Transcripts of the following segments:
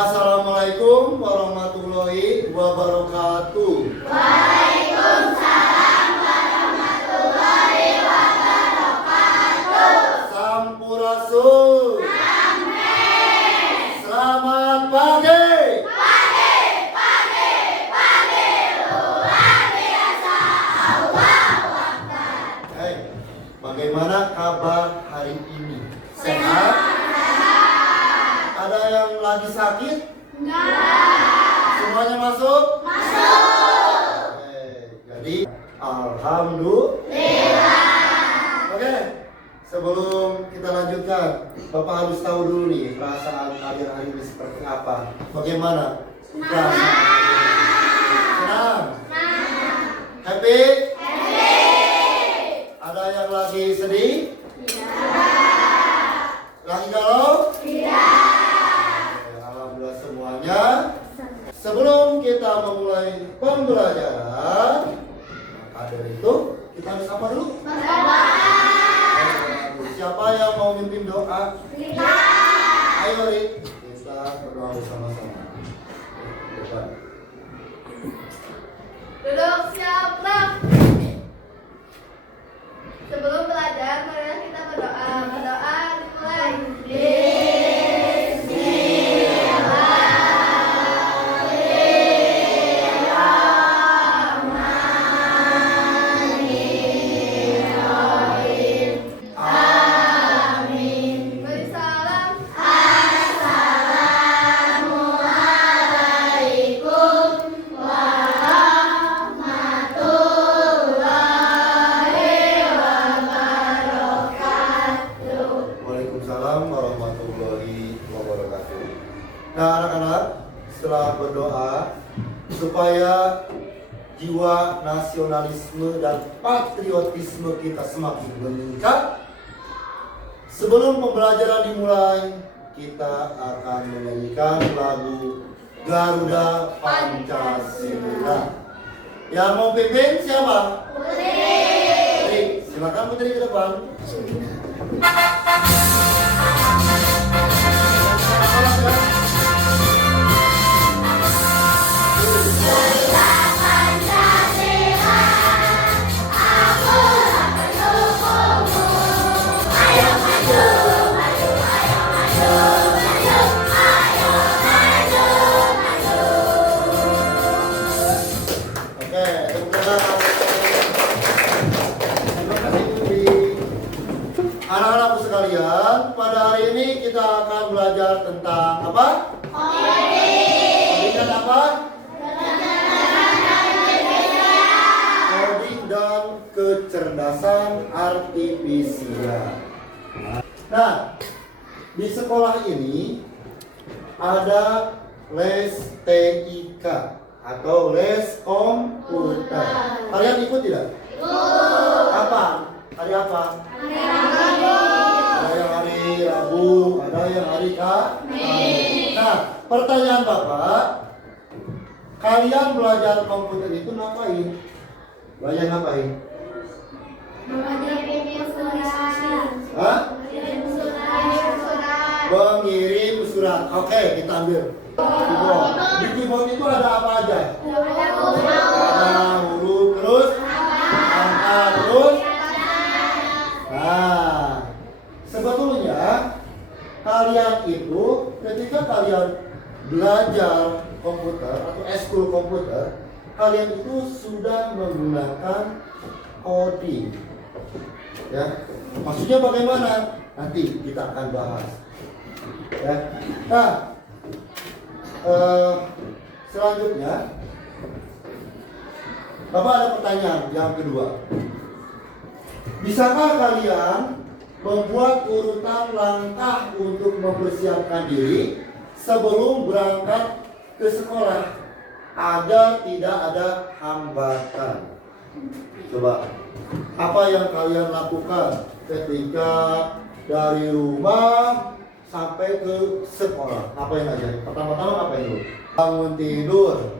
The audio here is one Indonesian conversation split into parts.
Assalamualaikum warahmatullahi wabarakatuh. Waalaikumsalam warahmatullahi wabarakatuh. Sampurasun. Selamat pagi. Pagi, luar biasa. Allahu Akbar. Hey, bagaimana kabar hari ini? Sehat? Ada yang lagi sakit? Enggak. Semuanya masuk? Masuk. Jadi alhamdulillah. Oke, sebelum kita lanjutkan, Bapak harus tahu dulu nih perasaan kalian hari ini seperti apa. Bagaimana? Perasaan? Senang? Happy? Ada yang lagi sedih? Lagi galau? Alhamdulillah semuanya. Sebelum kita memulai pembelajaran, maka dari itu kita harus apa dulu? Siapa yang mau mimpin doa? Ayo Rik, kita berdoa bersama-sama. Duduk siap, Bang. Sebelum belajar, mari kita berdoa. Berdoa dimulai. Beri salam. Assalamualaikum warahmatullahi wabarakatuh. Waalaikumsalam warahmatullahi wabarakatuh. Nah anak-anak, setelah berdoa supaya jiwa nasionalisme dan patriotisme kita semakin meningkat, sebelum pembelajaran dimulai, kita akan menyanyikan lagu Garuda Pancasila. Yang mau pimpin siapa? Putri. Silakan Putri ke depan. Oke, tepuk tangan. Terima kasih Putri. Anak-anakku sekalian, pada hari ini kita akan belajar tentang apa? Coding dan apa? Coding dan kecerdasan artifisial. Nah, di sekolah ini ada les TIK atau les komputer. Kalian ikut tidak? Apa? Hari apa? Ada yang hari Rabu, ada yang hari Kamis. Nah, pertanyaan Bapak, kalian belajar komputer itu ngapain? Belajar ngapain? Hah? Mengirim surat. Oke, kita ambil. Keyboard. Di keyboard itu ada apa aja? Ada huruf, terus angka, terus. Nah, sebetulnya kalian itu ketika kalian belajar komputer atau eskul komputer, kalian itu sudah menggunakan coding. Ya, maksudnya bagaimana? Nanti kita akan bahas. Ya, nah, selanjutnya, Bapak ada pertanyaan yang kedua. Bisakah kalian membuat urutan langkah untuk mempersiapkan diri sebelum berangkat ke sekolah agar tidak ada hambatan? Coba, apa yang kalian lakukan ketika dari rumah sampai ke sekolah? Apa yang aja? Pertama-tama apa itu? Bangun tidur,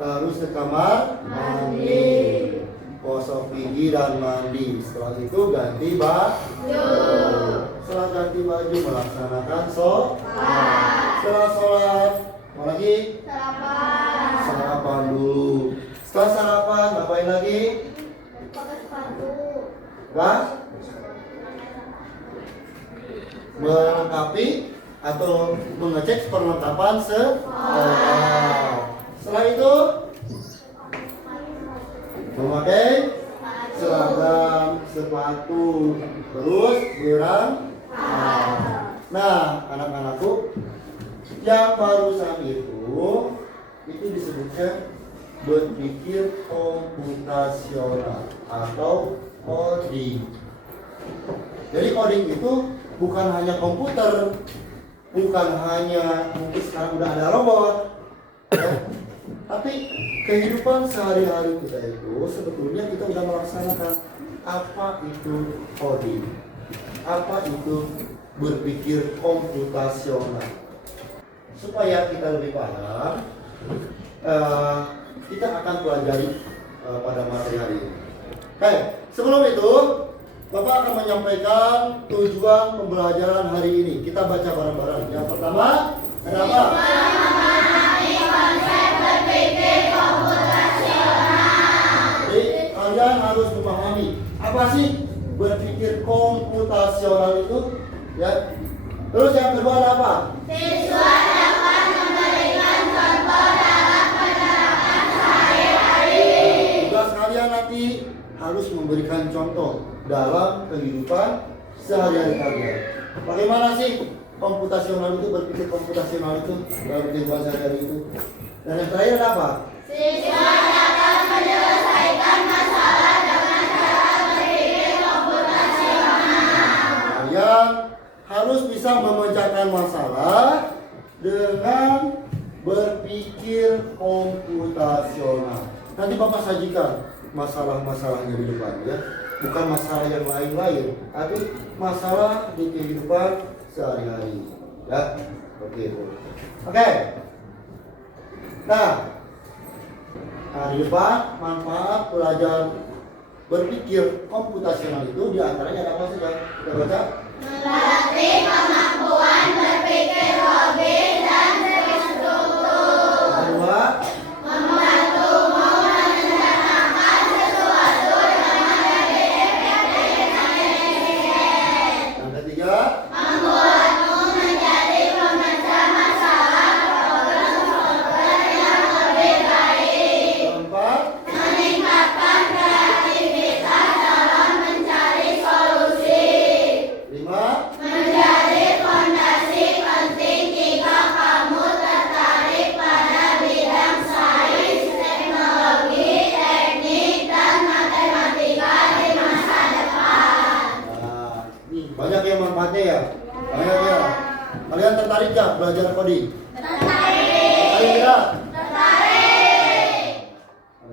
terus ke kamar mandi, gosok gigi dan mandi. Setelah itu ganti baju. Setelah ganti baju melaksanakan sholat. Setelah sholat Setelah sarapan, ngapain lagi? Pakai sepatu. Enggak? Melengkapi atau mengecek perlengkapan sekolah. Setelah itu memakai seragam, sepatu, terus berangkat. Nah, anak-anakku, yang barusan itu disebutnya berpikir komputasional atau coding. Jadi coding itu bukan hanya komputer, bukan hanya mungkin sekarang udah ada robot, ya. Tapi kehidupan sehari-hari kita itu sebetulnya kita udah melaksanakan apa itu coding, apa itu berpikir komputasional. Supaya kita lebih paham, kita akan pelajari pada materi hari ini. Oke, sebelum itu Bapak akan menyampaikan tujuan pembelajaran hari ini. Kita baca bareng-bareng. Yang pertama, kenapa? Memahami konsep berpikir komputasional. Jadi kalian harus memahami apa sih berpikir komputasional itu, ya. Terus yang kedua apa? Siswa dapat memberikan contoh dalam penerapan sehari-hari. Tugas kalian nanti harus memberikan contoh dalam kehidupan sehari-hari kalian. Bagaimana sih komputasional itu, berpikir komputasional itu dalam kehidupan sehari-hari itu? Dan yang terakhir apa? Siswa dapat menyelesaikan masalah dengan cara berpikir komputasional. Kalian harus bisa memecahkan masalah dengan berpikir komputasional. Nanti Bapak sajikan masalah-masalahnya di depan, ya. Bukan masalah yang lain-lain, tapi masalah di kehidupan sehari-hari, ya. Seperti itu. Oke. Nah, di depan manfaat belajar berpikir komputasional itu diantaranya ada apa saja? Kita baca. Melatih kemampuan berpikir logis dan terstruktur. Kedua, Membantumu merencanakan sesuatu dengan lebih efektif dan efisien. yang ketiga, Membuatmu menjadi pemecah masalah problem-problem yang lebih baik. keempat, Meningkatkan kreativitas dalam mencari solusi. lima, Menjadi fondasi penting jika kamu tertarik pada bidang sains, teknologi, teknik, dan matematika di masa depan. nah, ini banyak yang manfaatnya ya. Banyak ya. Kalian tertarik nggak belajar coding? Tertarik nggak? Tertarik.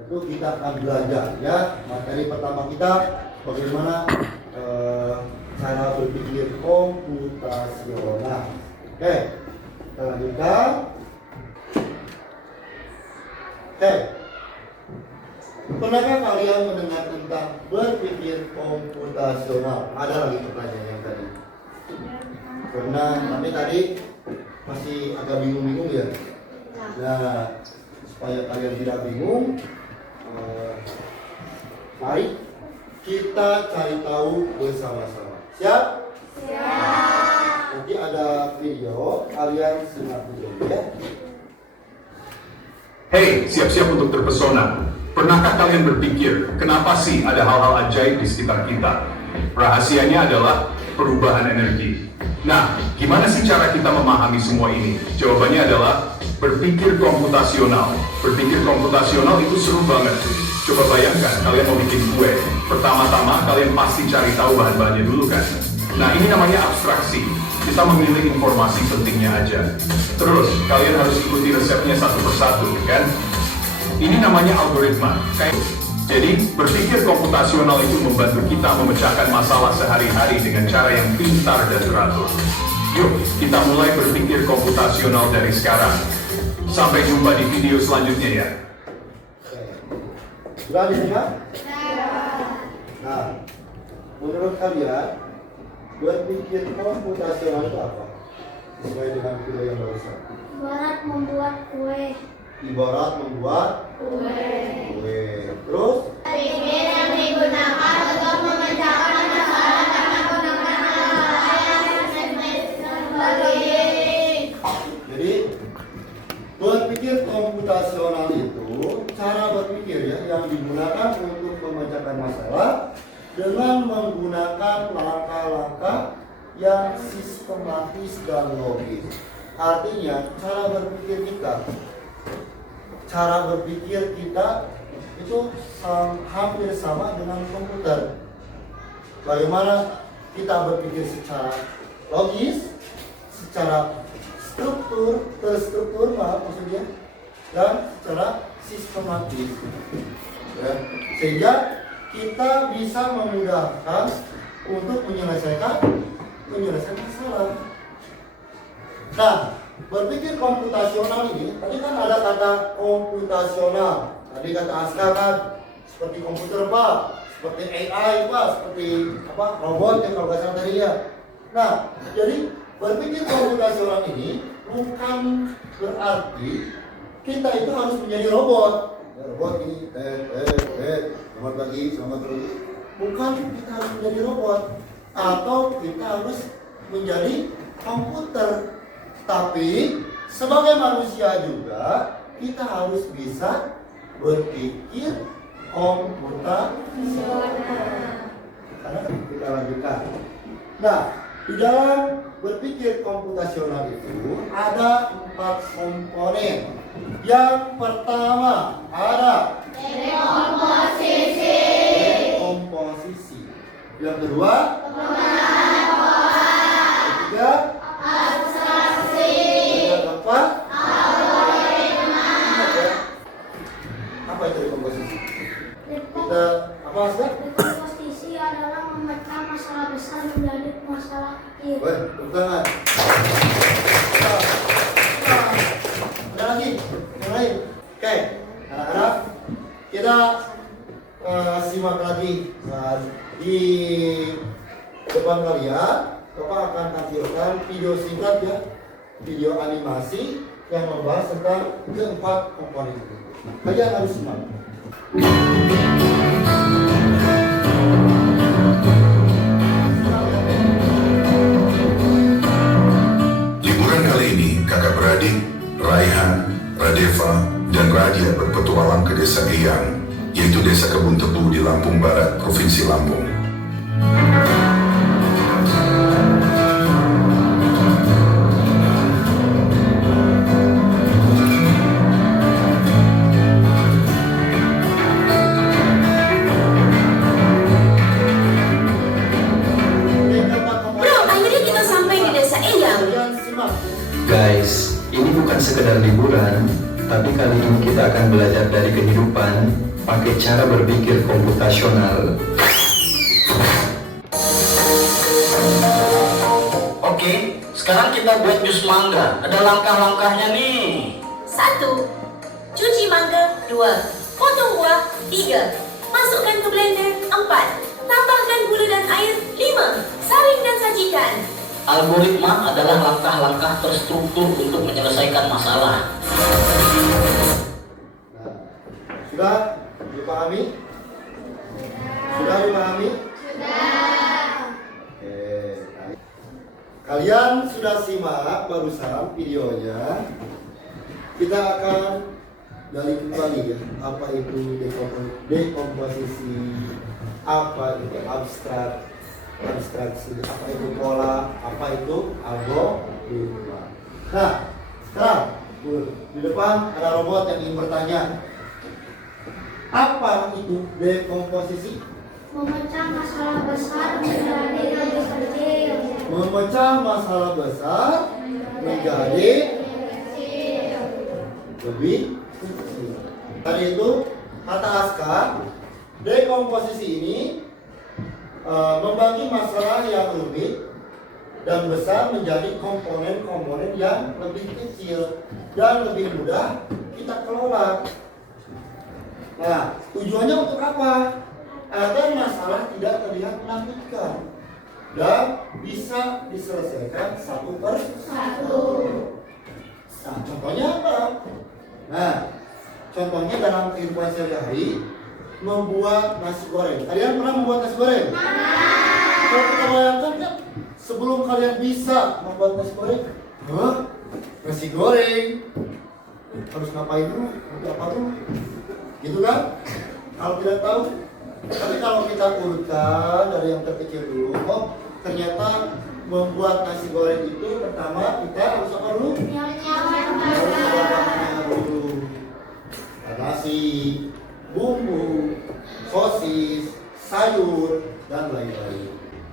Itu kita akan belajar, ya. Materi pertama kita bagaimana cara berpikir komputasional. Oke, kita lanjutkan. Oke, pernahkah kalian mendengar tentang berpikir komputasional? Ada lagi pertanyaan yang tadi. Pernah, tapi tadi masih agak bingung-bingung ya. Nah, supaya kalian tidak bingung, mari kita cari tahu bersama-sama. Siap? Siap. Nanti ada video, kalian simak dulu ya. Hei, siap-siap untuk terpesona. Pernahkah kalian berpikir, kenapa sih ada hal-hal ajaib di sekitar kita? Rahasianya adalah perubahan energi. Nah, gimana sih cara kita memahami semua ini? Jawabannya adalah berpikir komputasional. Berpikir komputasional itu seru banget. Coba bayangkan, kalian mau bikin kue. Pertama-tama, kalian pasti cari tahu bahan-bahannya dulu kan? Nah, ini namanya abstraksi. Kita memilih informasi pentingnya aja. Terus, kalian harus ikuti resepnya satu persatu, kan? Ini namanya algoritma. Jadi, berpikir komputasional itu membantu kita memecahkan masalah sehari-hari dengan cara yang pintar dan teratur. Yuk, kita mulai berpikir komputasional dari sekarang. Sampai jumpa di video selanjutnya ya. Sudah disimak? Nah, menurut kalian berpikir komputasional itu apa? Sesuai dengan video yang barusan. Ibarat membuat kue. Ibarat membuat Kue. kue. Terus Berpikir yang digunakan untuk memecahkan masalah tanpa menggunakan hal-hal yang teknologi. jadi berpikir komputasional itu cara berpikir ya yang digunakan untuk memecahkan masalah dengan menggunakan langkah-langkah yang sistematis dan logis. Artinya cara berpikir kita itu hampir sama dengan komputer. Bagaimana kita berpikir secara logis, secara terstruktur maksudnya, dan secara sistematis. Ya, sehingga kita bisa memudahkan untuk menyelesaikan masalah. Nah, berpikir komputasional ini, tadi kan ada kata komputasional. Tadi kata Aska kan, seperti komputer Pak, seperti AI Pak, seperti robot yang kalau nggak salah tadi ya. Nah, jadi berpikir komputasional ini bukan berarti kita itu harus menjadi robot. Ya, robot ini, selamat pagi, selamat pagi. Bukan kita harus menjadi robot atau kita harus menjadi komputer. Tapi sebagai manusia juga kita harus bisa berpikir komputasional. Karena kita lanjutkan. Nah, di dalam berpikir komputasional itu ada 4 komponen. Yang pertama ada dekomposisi. Yang kedua pemahaman pola. Ketiga abstraksi. Yang keempat algoritma. Apa itu dekomposisi? Kita apa sih? Dekomposisi adalah memecah masalah besar menjadi masalah kecil. Woi, tepuk tangan. Ada lagi? Yang lain? Oke, anak-anak, kita simak lagi. Di depan kalian, Bapak akan tampilkan video singkat ya, video animasi yang membahas tentang keempat komponen itu. Kalian harus simak. Liburan kali ini, kakak beradik, Raihan, Radeva, dan Radia berpetualang ke desa Eyang, yaitu desa Kebun Tebu di Lampung Barat, Provinsi Lampung. Bro, akhirnya kita sampai di desa Eyang. Kalian simak. Guys, ini bukan sekedar liburan, tapi kali ini kita akan belajar dari kehidupan pakai cara berpikir komputasional. Oke, sekarang kita buat jus mangga. Ada langkah-langkahnya nih. 1. Cuci mangga. 2. Potong buah. 3. Masukkan ke blender. 4. Tambahkan gula dan air. 5. Saring dan sajikan. Algoritma adalah langkah-langkah terstruktur untuk menyelesaikan masalah. Nah, sudah dipahami? Sudah dipahami? Oke. Kalian sudah simak barusan videonya. Kita akan gali kembali ya, apa itu dekomposisi, apa itu abstraksi, apa itu pola, apa itu algoritma. Nah, sekarang di depan ada robot yang ingin bertanya, apa itu dekomposisi? Memecah masalah besar menjadi lebih kecil. Memecah masalah besar menjadi lebih kecil. Tadi itu kata Aska, dekomposisi ini membagi masalah yang rumit dan besar menjadi komponen-komponen yang lebih kecil dan lebih mudah kita kelola. Nah, tujuannya untuk apa? Agar masalah tidak terlihat menakutkan dan bisa diselesaikan satu persatu. Nah, contohnya apa? Nah, contohnya dalam kehidupan sehari-hari, membuat nasi goreng? Kalian pernah membuat nasi goreng? Kalau kita bayangkan kan, sebelum kalian bisa membuat nasi goreng, hah? Nasi goreng harus ngapain dulu? Untuk apa dulu? Gitu kan? Kalau tidak tahu. Tapi kalau kita urutkan dari yang terkecil dulu, oh ternyata membuat nasi goreng itu pertama kita harus apa dulu? Harus ada bahannya dulu. Nasi, bumbu, sosis, sayur, dan lain-lain.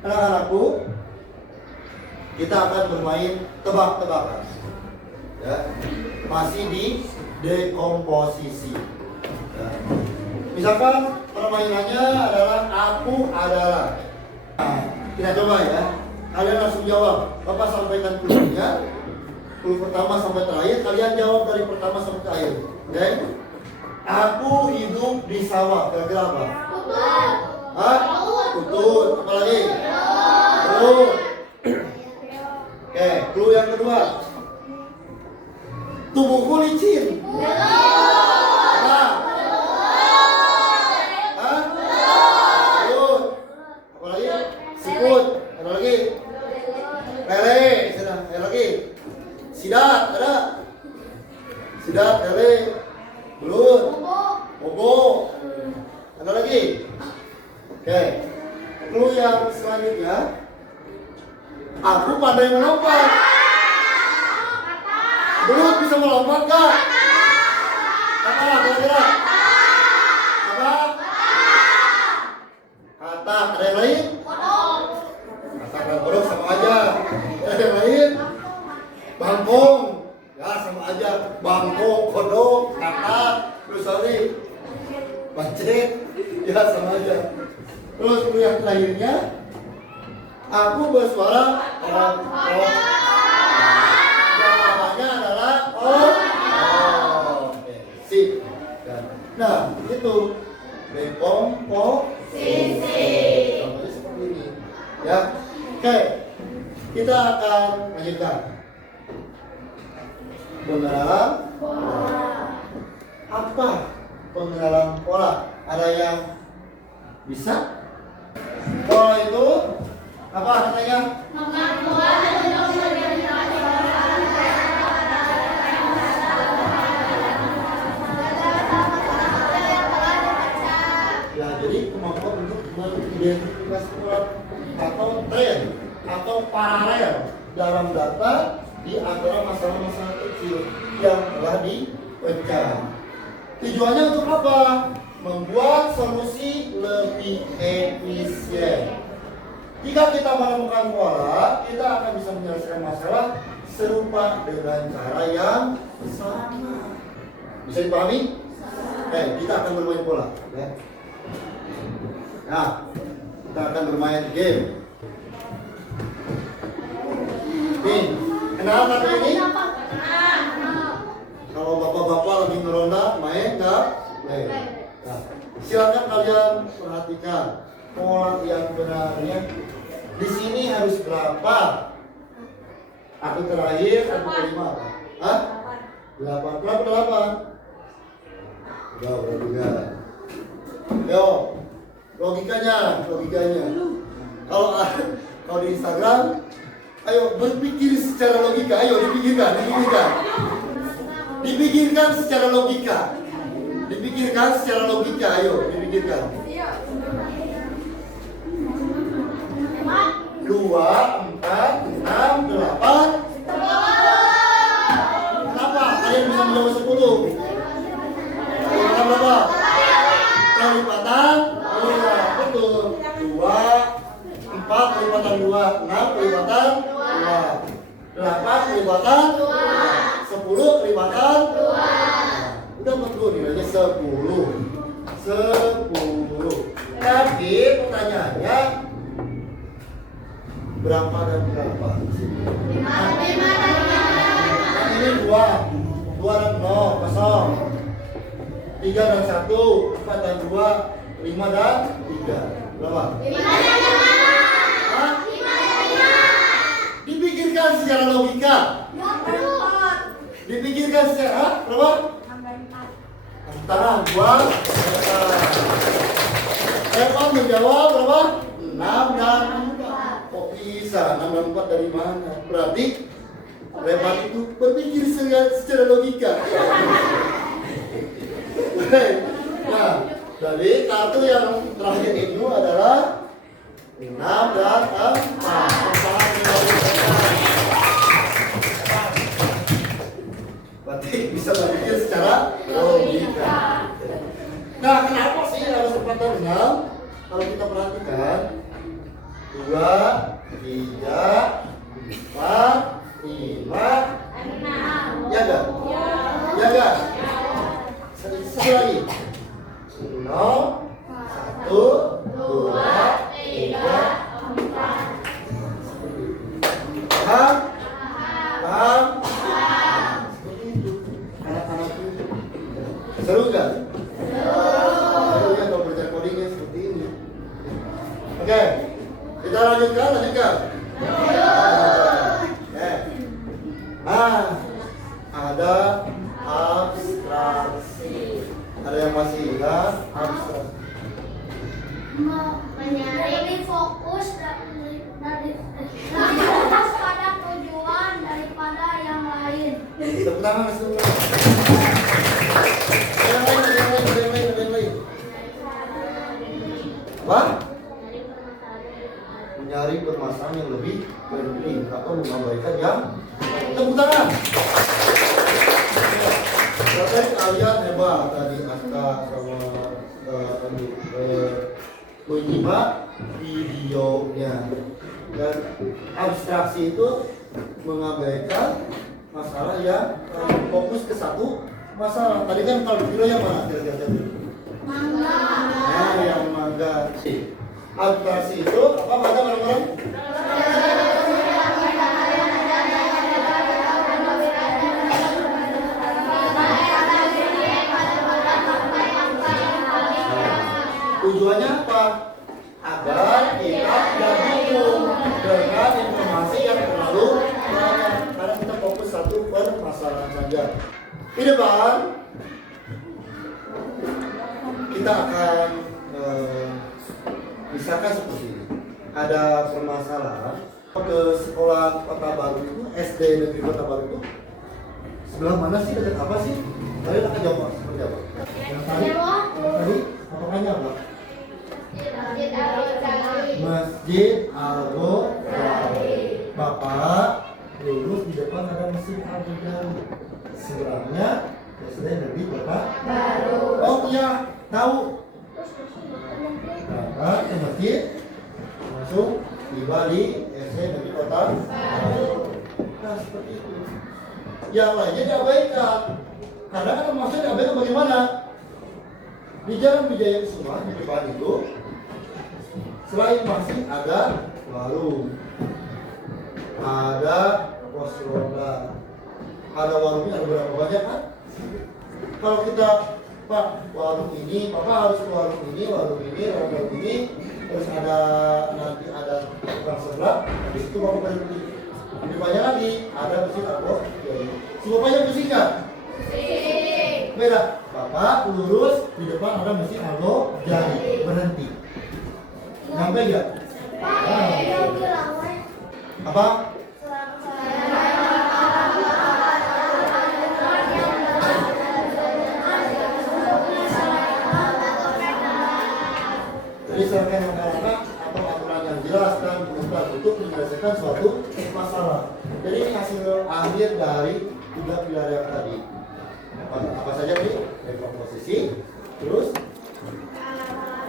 Anak-anakku, kita akan bermain tebak-tebakan. Ya, masih di dekomposisi. Ya. Misalkan permainannya adalah aku adalah. Nah, kita coba ya. Kalian langsung jawab. Bapak sampaikan clue-nya. Clue pertama sampai terakhir. Kalian jawab dari pertama sampai terakhir. Oke? Aku hidup di sawah. Kira-kira apa? Hah? Tutut. Apa lagi? Tutut. Oke, clue yang kedua. Tubuhku licin. Apa? Hah? Tutut. Apa lagi? Sikut. Ada lagi? Lele. Sudah. Ada lagi? Sidat. Ada? Sidat. Lele. Belut. Bobo. Ada lagi? Oke. Clue yang selanjutnya. Aku pandai melompat. Belut bisa melompat gak? Apa kira-kira? Apa? Kata. Ada yang lain? Kata dan kodok sama aja. Ada yang lain? Bangkong. Ya sama aja. Bangkong, kodok, kata. Terus sorry. Bacet. Ya sama aja. Terus yang terakhirnya. Aku bersuara jawabannya adalah oke. Sip. Nah, itu dekomposisi. Contohnya seperti ini. Ya. Oke. Kita akan lanjutkan. Pengenalan pola. Apa pengenalan pola? Ada yang bisa? Pola itu apa katanya? Ya, jadi kemampuan untuk mengidentifikasi pola atau tren atau paralel dalam data di antara masalah-masalah kecil yang telah dipecah. Tujuannya untuk apa? Membuat solusi lebih efisien. Jika kita menemukan pola, kita akan bisa menyelesaikan masalah serupa dengan cara yang sama. Bisa dipahami? Oke, kita akan bermain pola. Ya. Nah, kita akan bermain game. Nih, kenal kartu ini? Kalau bapak-bapak lagi ngeronda, main nggak? Main. Nah, silakan kalian perhatikan pola yang benarnya. Di sini harus berapa? Aku terakhir, aku kelima. Hah? 8. Berapa 8? Udah 3. Yo, logikanya. Kalau di Instagram, ayo berpikir secara logika. Ayo dipikirkan. Dipikirkan secara logika. Ayo dipikirkan. 2, 4, 6, 8. Kenapa? Kalian bisa menjawab 10? Kelipatan berapa? Kelipatan? Oh ya, betul. 2, 4 kelipatan 2, 6 kelipatan 2, 8 kelipatan 2, 10 kelipatan 2. Udah betul nilainya 10. Tapi pertanyaannya berapa dan berapa? Ini 2 dan 0, kosong. 3 dan 1, 4 dan 2, 5 dan 3. Berapa? 5 dan 5. Dipikirkan secara logika. Dipikirkan secara berapa? 4 Tangan buat Evan menjawab berapa? 6 dan 4. Kok bisa? 6 dan 4 dari mana? Berarti Revan itu berpikir secara logika. Nah, jadi kartu yang terakhir itu adalah 6 dan 4. Berarti bisa berpikir secara logika. Nah, kenapa sih harus 4 dan 6? Kalau kita perhatikan 2, 3, 4, 5, ya gak? Ya gak? Sekali lagi 0, 1, 2, 3, 4. Paham? Paham? Seperti itu. Anak-anak itu seru gak? Seru ya kalau belajar codingnya seperti ini. Oke, kita lanjutkan. Ada abstraksi. Ada yang masih ingat abstraksi? Lebih fokus pada tujuan daripada yang lain. Tepuk tangan semua. Yang lain. Apa? Mencari permasalahan yang lebih penting atau mengabaikan yang lain. Tepuk tangan. Berarti kalian hebat tadi Asta sama menyimak videonya. Dan abstraksi itu mengabaikan masalah yang fokus ke satu masalah. Tadi kan kalau video yang mana? Kira-kira Mangga. Nah, yang mangga. Abstraksi itu apa baca bareng-bareng? Tujuannya apa? Agar kita tidak bingung dengan informasi yang terlalu banyak. Karena kita fokus satu permasalahan saja. Di depan kita akan misalkan seperti ini. Ada permasalahan ke sekolah Kota Baru itu, SD Negeri Kota Baru itu sebelah mana sih, dekat apa sih? Kalian akan jawab seperti apa? Yang tadi apakahnya apa? Masjid Al-Ghazali. Bapak lulus di depan ada Masjid Al-Ghazali. Sebelahnya SD Negeri Kota Baru. Oh iya, tahu. Bapak ke masjid, langsung tiba di SD Negeri Kota Baru. Nah seperti itu. Yang lainnya diabaikan. Karena kan maksudnya diabaikan bagaimana? Di Jalan Wijaya Kusuma di depan itu selain masjid ada warung, ada pos ronda, ada warungnya ada berapa banyak kan? Kalau kita Pak warung ini, Bapak harus ke warung ini, terus ada nanti ada tukang sebelah, habis itu Bapak berhenti. Lebih banyak lagi ada masjid apa? Si Bapaknya pusing kan? Beda. Bapak lurus di depan ada masjid Al-Ghazali, berhenti. Nyampe nggak? Apa? Jadi serangkaian langkah-langkah atau aturan yang jelas dan berusaha untuk menyelesaikan suatu masalah. Jadi ini hasil akhir dari 3 pilar yang tadi. Apa saja nih? Rekomposisi, terus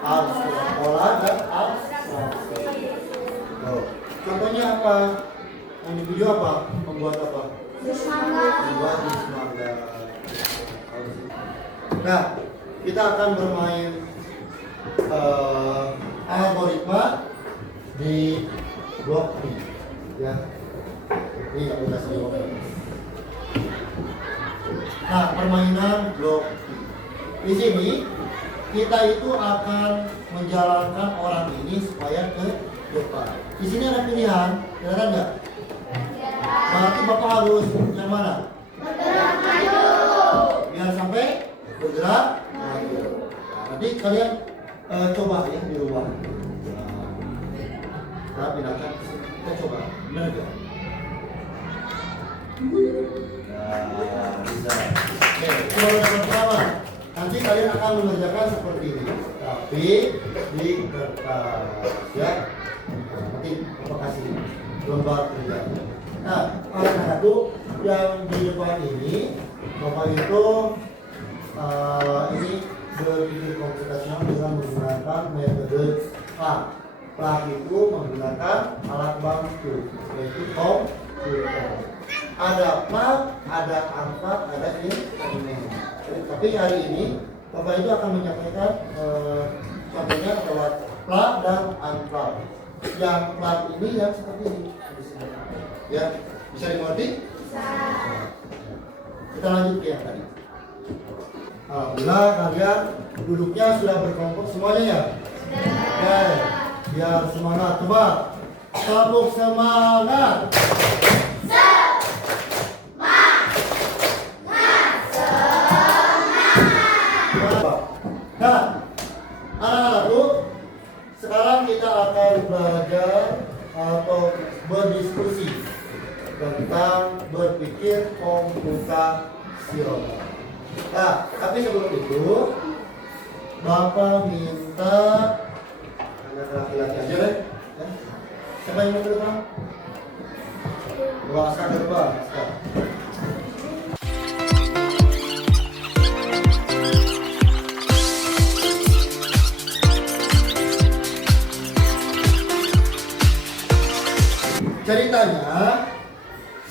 olah dan abstraksi. Contohnya apa? Yang di video apa? Membuat apa? Membuat jus mangga. Nah, kita akan bermain algoritma di blok B. Ya, ini aplikasi blok B. Nah, permainan blok B. Di sini kita itu akan menjalankan orang ini supaya ke depan. Di sini ada pilihan, kelihatan nggak? Berarti Bapak harus yang mana? Bergerak maju. Biar sampai bergerak derajat. Nah, nanti kalian coba ya di rumah. Nah, pindahkan. Kita coba. Benar nggak? Nah, bisa. Oke, itu baru yang pertama. Nanti kalian akan mengerjakan seperti ini, tapi di kertas ya. Nanti Bapak kasih lembar kerjanya. Nah, alat satu yang di depan ini, Bapak itu ini berpikir komputasional dengan menggunakan metode PLAG. PLAG itu menggunakan alat bantu, yaitu komputer. Ada PLAG, ada ANPLAG, ada ini. Tapi hari ini Bapak itu akan menyampaikan contohnya lewat PLAG dan ANPLAG. Yang PLAG ini yang seperti ini. Ya, bisa dimengerti? Bisa. Kita lanjut ke yang tadi. Alhamdulillah kalian duduknya sudah berkelompok semuanya ya? Oke, biar semangat. Coba tepuk semangat. Nah, anak-anakku, sekarang kita akan belajar atau berdiskusi tentang berpikir komputasional. Nah, tapi sebelum itu, Bapak minta anak laki-laki aja deh. Ya. Siapa yang mau ke depan? Wah, ke depan. Ceritanya,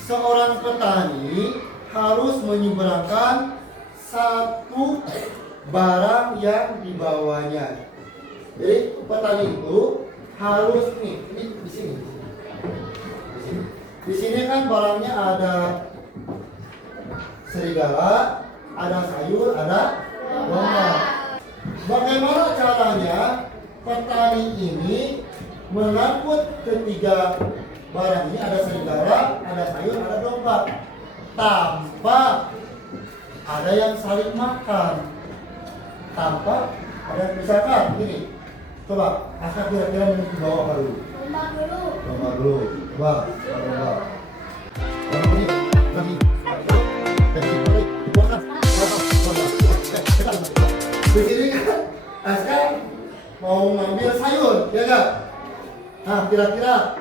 seorang petani harus menyeberangkan satu barang yang dibawanya. Jadi petani itu harus ini di sini. Di sini kan barangnya ada serigala, ada sayur, ada domba. Bagaimana caranya petani ini mengangkut ketiga barang ini, ada serigala, ada sayur, ada domba, tanpa ada yang saling makan, tanpa ada, misalkan gini, coba Aska kira-kira mau bawa apa dulu? Domba dulu, coba domba. Di sini kan Aska mau ngambil sayur, ya kan? Nah, kira-kira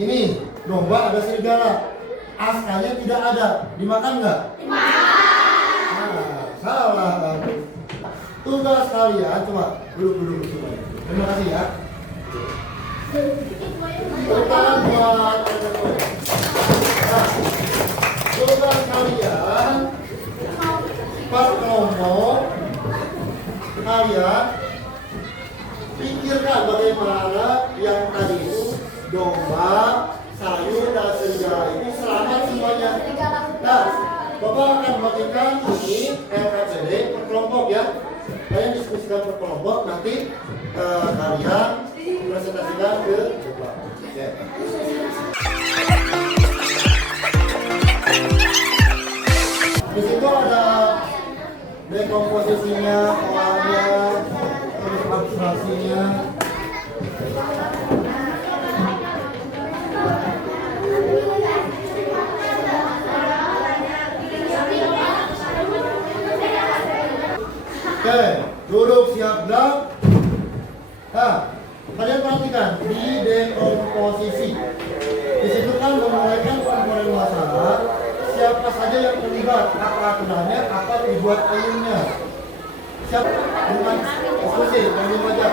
ini domba ada serigala, Askanya tidak ada, dimakan nggak? Dimakan. Nah, salah. Tugas kalian coba duduk semua. Terima kasih ya. Tangan buat nah, tugas kalian per kelompok kalian pikirkan bagaimana yang tadi itu domba, sayur, dan serigala ini selamat semuanya. Nah, Bapak akan bagikan ini LKCD per kelompok ya. Kalian diskusikan per kelompok, nanti kalian presentasikan ke Bapak. Oke. Di situ ada dekomposisinya, awalnya, terus abstraksinya. Oke, duduk siap gerak. Nah, kalian perhatikan di dekomposisi. Di situ kan menguraikan komponen masalah, siapa saja yang terlibat, apa aturannya, apa dibuat ayunnya. Siap dengan diskusi yang dibaca.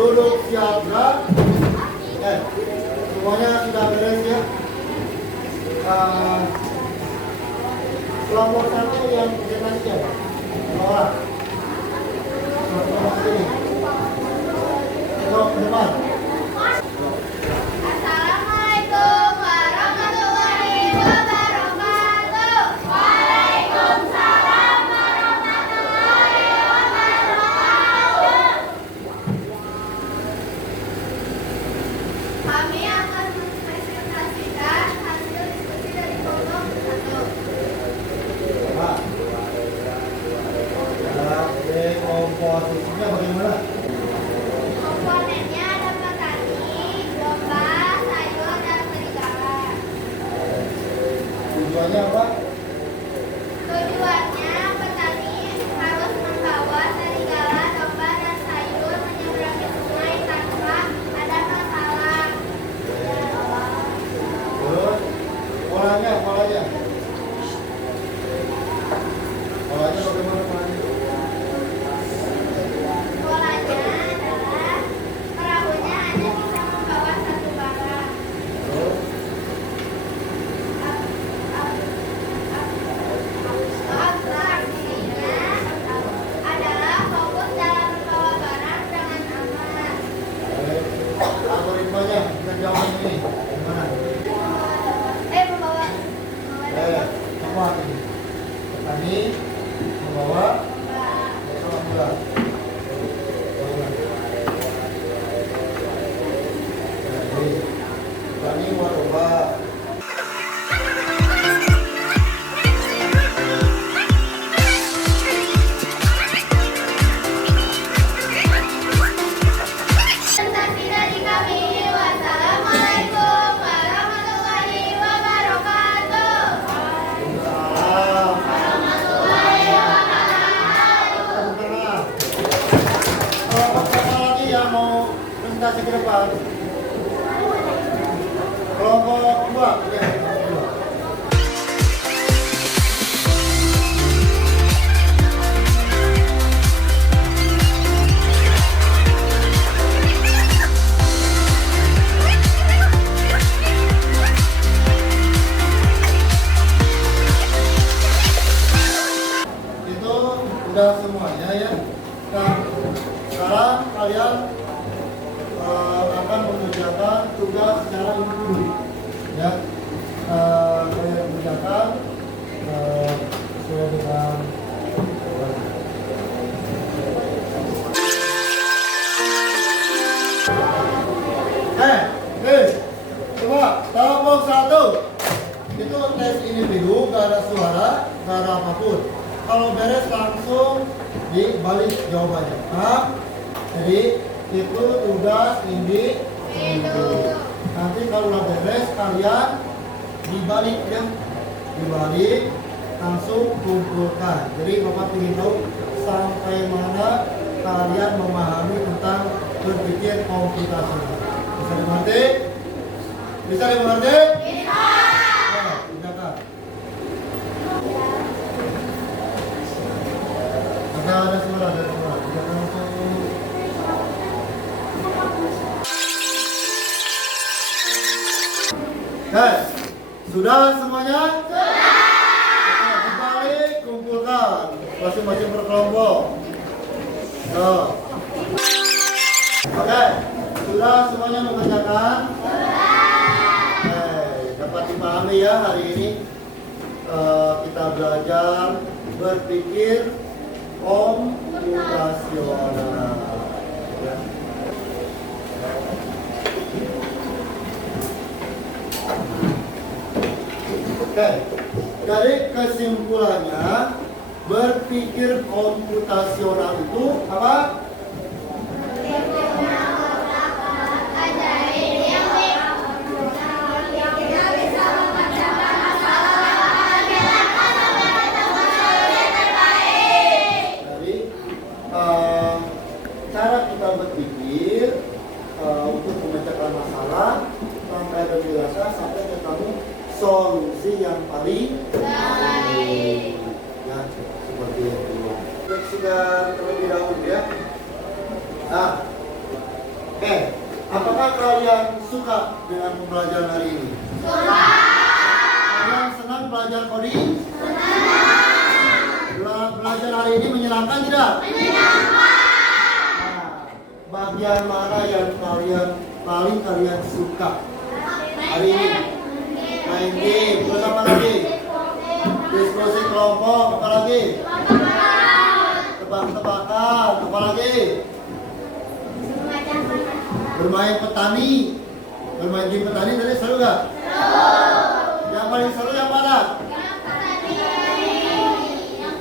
Duduk siap gerak. Semuanya sudah beres ya. Kelompok satu yang presentasi ya, orang. Kelompok sini. depan. Assalamualaikum warahmatullahi wabarakatuh. Waalaikumsalam warahmatullahi wabarakatuh. Kami akan mempresentasikan hasil diskusi dari kelompok 1. Pak. Komposisinya bagaimana? Komponennya ada petani, domba, sayur, dan serigala. Tujuannya apa? Tujuannya petani harus membawa serigala, domba, dan sayur menyeberangi sungai tanpa ada masalah. Terus polanya bagaimana polanya? Polanya adalah perahunya hanya bisa membawa satu barang. Terus Atraksinya adalah fokus dalam membawa barang dengan aman. algoritmanya kita jawab ini gimana? Membawa Apa ini? Petani membawa bulan. Petani membawa presentasi dari kami. Wassalamualaikum warahmatullahi wabarakatuh. Kelompok siapa lagi yang mau presentasi ke depan? Kelompok 2. Ya, kelompok 2. Itu udah semuanya ya. Nah, sekarang kalian akan mengerjakan tugas secara individu ya. Kalian mengerjakan sesuai dengan coba kelompok 1 itu tes individu, gak ada suara, gak ada apapun. Kalau beres langsung dibalik jawabannya. Nah, jadi itu tugas individu. Nanti kalau udah beres kalian dibalik ya, dibalik langsung kumpulkan. Jadi Bapak ingin tahu sampai mana kalian memahami tentang berpikir komputasional. Bisa dimengerti? Bisa dimengerti? Bisa. Tindakan. Ada suara, ada suara. Tindakan langsung. Sudah semuanya? Sudah. Kembali kumpulkan masing-masing berkelompok. Oke, sudah semuanya mengerjakan? Sudah. Dapat dipahami ya hari ini kita belajar berpikir komputasional. Oke, dari kesimpulannya berpikir komputasional itu apa? Dari cara kita berpikir untuk memecahkan masalah sampai dewasa sampai ketemu solusi yang paling baik. Ya, seperti itu. Sudah terlebih dahulu ya. Nah, apakah kalian suka dengan pembelajaran hari ini? Suka. Kalian senang belajar coding? Senang. Belajar hari ini menyenangkan tidak? Menyenangkan. Nah, bagian mana yang paling kalian suka hari ini? Main game. Terus apa lagi? Diskusi kelompok. Apa lagi? Tebak-tebakan. Apa lagi? Bermain petani. Bermain game petani tadi seru gak? Yang paling seru yang mana?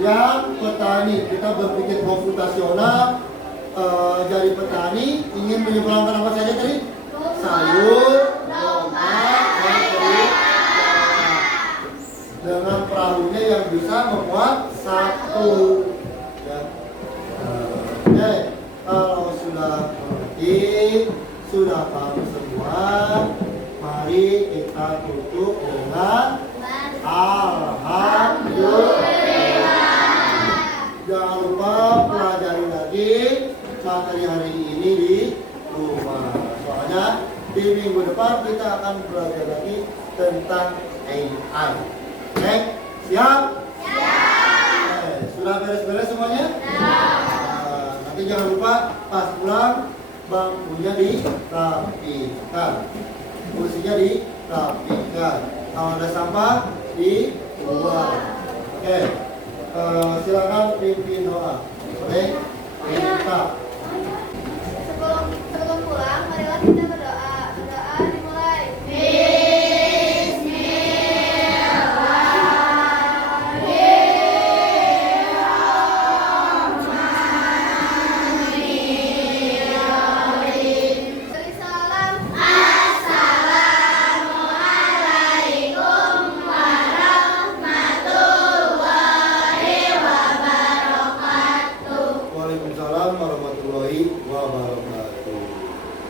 Yang petani. Kita berpikir komputasional. Jadi petani ingin menyeberangkan apa saja tadi? Sayur, tomat, dan telur. Dengan perahunya yang bisa memuat satu. Ya. Oke, kalau sudah mengerti, sudah paham semua, mari kita tutup dengan alhamdulillah. Jangan lupa pelajari lagi materi hari ini di rumah. Soalnya di minggu depan kita akan belajar lagi tentang AI. Oke, siap? Sudah beres-beres semuanya? Nanti jangan lupa pas pulang bangkunya dirapikan, kursinya dirapikan. Kalau ada sampah dibuang. Oke, silakan pimpin doa. Oke, minta.